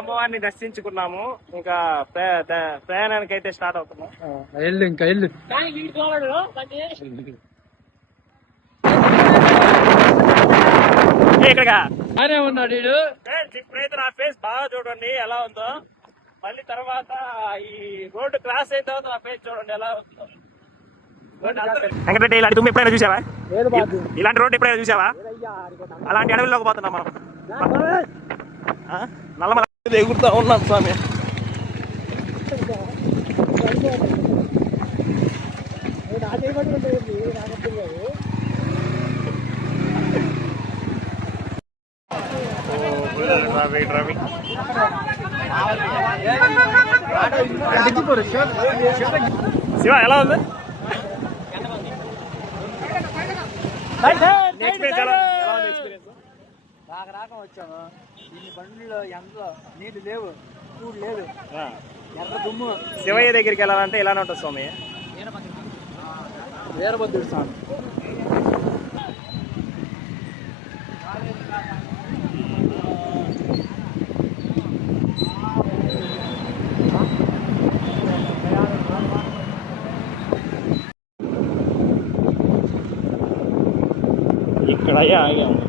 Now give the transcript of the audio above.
అమ్మవారిని దర్శించుకున్నాము. ఇంకా ప్రయాణానికి అయితే స్టార్ట్ అవుతున్నాం. ఇంకా వెళ్ళు. ఇక్కడగా అనే ఉన్నాడు వీడు. ఇప్పుడైతే నా ఫేస్ బాగా చూడండి ఎలా ఉందో. మళ్ళీ తర్వాత ఈ రోడ్డు క్రాస్ అయిన తర్వాత నా ఫేస్ చూడండి ఎలా ఉందో. వెంకటరెడ్డి ఇలాంటి తుమ్మి ఎప్పుడైనా చూసావా? ఇలాంటి రోడ్డు ఎప్పుడైనా చూసావా? అలాంటి అడవిలోకి పోతున్నాం మనం. నల్లమల ఎగురుతా ఉన్నాం స్వామి. శివ ఎలా ఉంది? రాక వచ్చాము. ఇన్ని బండ్లు ఎంతో నీళ్ళు లేవు, చూడు లేదు, ఎర్ర దుమ్ము. శివయ్య దగ్గరికి వెళ్ళాలంటే ఎలానే ఉంటుంది స్వామి? వీరభద్రుడు స్వామి. ఇక్కడ ఆగాము.